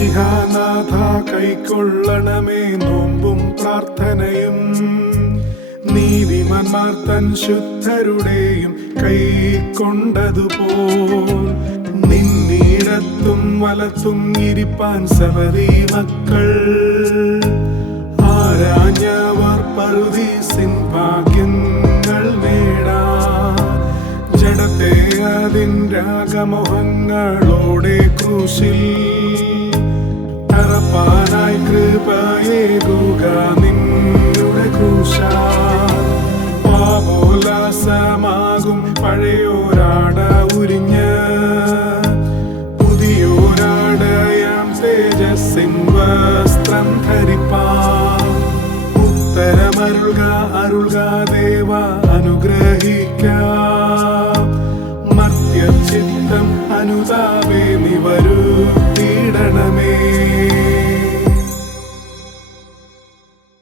മിശിഹാനാഥ കൈക്കൊള്ളണമേ നോമ്പും പ്രാർത്ഥനയും. നീതിമാന്മാർ തൻ ശുദ്ധരുടെയും കൈക്കൊണ്ടതുപോൽ നിന്നിടത്തും വലത്തും ഇരിപ്പാൻ സബതി മക്കൾ. ആരാഞ്ഞവർ പറുദീസിൻ ഭാഗ്യങ്ങൾ നേടാൻ ജഡത്തെ അതിൻ രാഗമോഹങ്ങളോടെ ക്രൂശിൽ അറപ്പാനായി കൃപയേകുക നിന്നുടെ ക്രൂശാൽ. പാപോല്ലാസമാകും പഴയോരാട ഉരിഞ്ഞ് പുതിയോരാടയാം തേജസ്സിൻ വസ്ത്രം ധരിപ്പാൻ. ഉത്തരമരുൾക അരുൾക ദേവ അനുഗ്രഹിക്ക